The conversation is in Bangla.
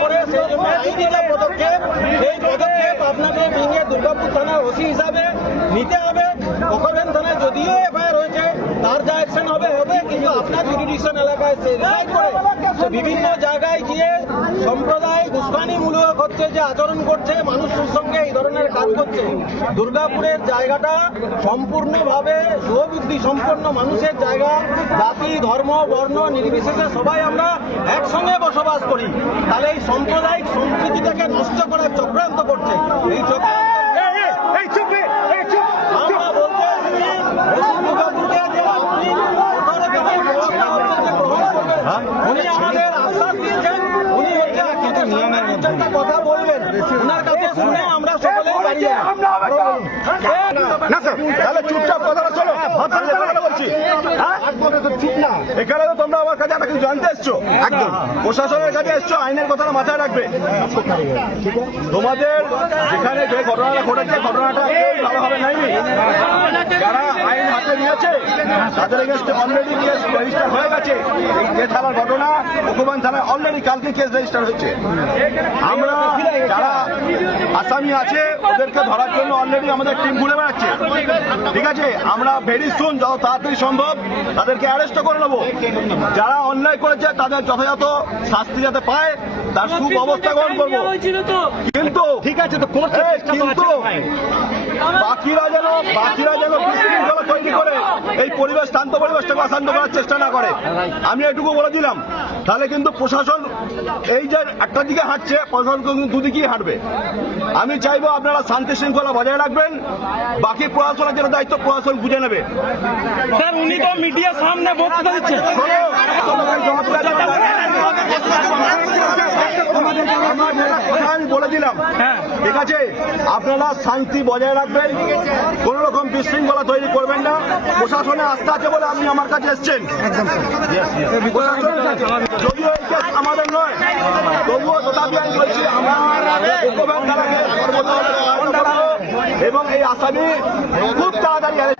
করে এই পদক্ষেপ আপনাকে ভেঙে দুর্গাপুর ওসি হিসাবে নিতে হবে পকরেন থানায় যদিও এফআইআর হয়েছে তার যা অ্যাকশন হবে হবে কিন্তু আপনার জুডিডিকশন এলাকায় সে করে। বিভিন্ন জায়গায় গিয়ে সম্প্রদায় উস্কানিমূলক হচ্ছে যে আচরণ করছে, মানুষের সঙ্গে এই ধরনের কাজ করছে। দুর্গাপুরের জায়গাটা সম্পূর্ণভাবে শুভবুদ্ধি সম্পন্ন মানুষের জায়গা। জাতি, ধর্ম, বর্ণ, নির্বিশেষে সবাই আমরা একসঙ্গে বসবাস করি। তাহলে এই সাম্প্রদায়িক সম্প্রীতিটাকে নষ্ট করার চক্রান্ত করছে। এই চক্রান্ত আমরা বলতে এসেছি, রসুন দুর্গাপুরকে যে আপনি কঠোর ব্যবস্থা গ্রহণ করবেন। উনি আমাদের আশ্বাস দিয়েছেন উনি হচ্ছে কথা বলবেন। ওনার কাছে শুনে আমরা সকলেই না স্যার তাহলে চুপচাপ কথাটা শোনো হ্যাঁ? এখানে তো তোমরা আমার কাছে একটা কিছু জানতে এসছো, একদম। প্রশাসনের কাছে এসছো, আইনের কথাটা মাথায় রাখবে। তোমাদের যেখানে যে ঘটনাটা ঘটেছে, ঘটনাটা কেউ ভালোভাবে নেয়নি যারা আইন হাতে নিয়েছে, তাদের অলরেডি কেস রেজিস্টার হয়ে গেছে। এই থানার ঘটনা, ভগবান থানায় অলরেডি কালকে কেস রেজিস্টার হচ্ছে আমরা আসামি আছে ওদেরকে ধরার জন্য অলরেডি আমাদের টিম ঘুরে বেড়াচ্ছে। ঠিক আছে? আমরা ভেরি সুন যত তাড়াতাড়ি সম্ভব তাদেরকে অ্যারেস্ট করে নেব। যারা অন্যায় করেছে তাদের যথাযথ শাস্তি যাতে পায় তার সুখ অবস্থা গ্রহণ করব। কিন্তু ঠিক আছে তো করছে কিন্তু বাকিরা যেন বাকিরা যেন বিশৃঙ্খলা তৈরি করে এই পরিবেশ শান্ত পরিবেশটাকে অশান্ত করার চেষ্টা না করে। আমি এটুকু বলে দিলাম তাহলে কিন্তু প্রশাসন এই যে একটা দিকে হাঁটছে প্রশাসন কিন্তু দুদিকেই হাঁটবে। আমি চাইব আপনারা শান্তি শৃঙ্খলা বজায় রাখবেন বাকি প্রশাসনের যেন দায়িত্ব প্রশাসন বুঝে নেবে। স্যার উনি তো মিডিয়ার সামনে বক্তব্য দিচ্ছেন শোনো, তোমাকে জবাব দেওয়া যাবে না। আমার কথা আমি বলে দিলাম। ঠিক আছে? আপনারা শান্তি বজায় রাখবেন। কোন রকম বিশৃঙ্খলা তৈরি করবেন না। প্রশাসনে আস্থা আছে বলে আপনি আমার কাছে এসছেন। যদিও এই কেস আমাদের নয় তবুও তথাপি আমি বলছি আমরা এবং এই আসামি খুব তাড়াতাড়ি